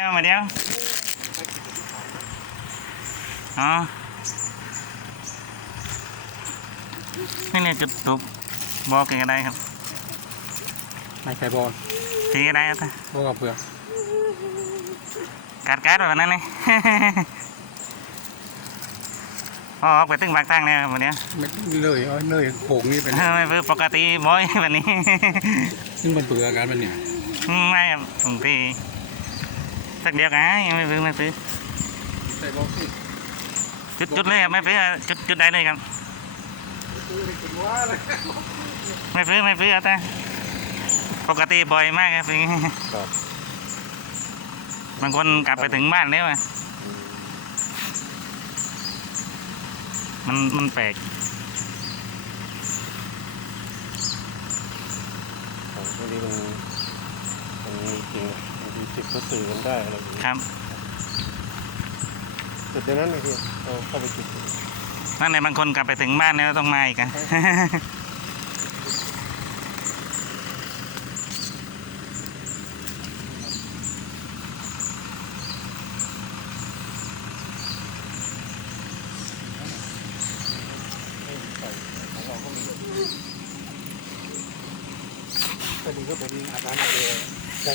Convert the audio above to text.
เอามาเดียวอ๋อนี่เนี่ยจุดตุบบอกกันก็ได้ครับไม่ใช่บอลตีก็ได้ครับบอลกับเปลือกกัดกัดแบบนั้นเลยพอออกไปตึ้งปากตั้งเนี่ยครับวันเนี้ยไม่เลยเอาเลยโขงนี่เป็นไม่เพื่อปกติบ่อยแบบนี้ซึ่งมันเปลือกกันมันเนี่ยไม่ครับบางที สักเดียวกันยังไม่ซื้อไม่ซื้อใส่บอลสิจุดจุดเลยครับไม่ซื้อจุดจุดได้เลยครับว่าเลยไม่ซื้อไม่ซื้อแต่ปกติบ่อยมากครับอย่างงี้ครับบางคนกลับไปถึงบ้านแล้วอะมันมันแปลกของพวกนี้มันมันมีจริง บางทีติดก็สื่อกันได้อะไรอย่างเงี้ยครับจุดในนั้นเลยพี่เราเข้าไปจุดนั่นในบางคนกลับไปถึงบ้านแล้วต้องมาอีกอะ ของเราก็มีพอดีก็เป็นอาการเดียวใช่